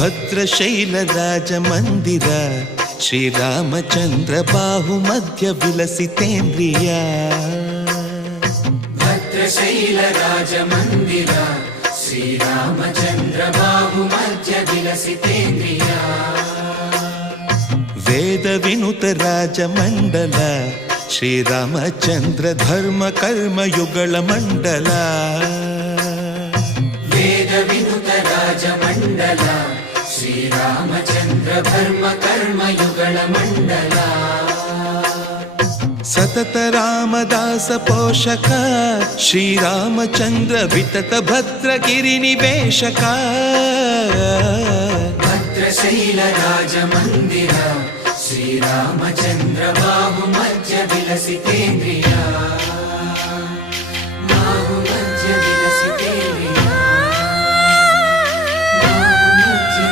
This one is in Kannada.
ಭದ್ರಶೈಲ ರಾಜ ಮಂದಿರ ಶ್ರೀರಾಮಚಂದ್ರ ಬಾಹು ಮಧ್ಯ ವಿಲಸಿತೇಂದ್ರಿಯ ಭದ್ರಶೈಲ ರಾಜ ಮಂದಿರ ಶ್ರೀರಾಮಚಂದ್ರ ಬಾಹು ಮಧ್ಯ ವಿಲಸಿತೇಂದ್ರಿಯ ವೇದ ವಿನುತ ರಾಜ ಮಂಡಲ ಶ್ರೀರಾಮಚಂದ್ರ ಧರ್ಮ ಕರ್ಮಯುಗಳ ಮಂಡಲ ವೇದ ವಿನುತ ರಾಜ ಮಂಡಲ ಶ್ರೀರಾಮಚಂದ್ರ ಧರ್ಮ ಕರ್ಮಯುಗಳ ಮಂಡಲ ಸತತ ರಾಮದಾಸ ಪೋಷಕ ಶ್ರೀರಾಮಚಂದ್ರ ವಿತತ ಭದ್ರಗಿರಿ ನಿವೇಶಕ ಭದ್ರಶೈಲ ರಾಜ ಮಂದಿರ ಶ್ರೀರಾಮಚಂದ್ರ ಬಾಹು ಮಧ್ಯ ವಿಲಸಿತೇಂದ್ರಿಯ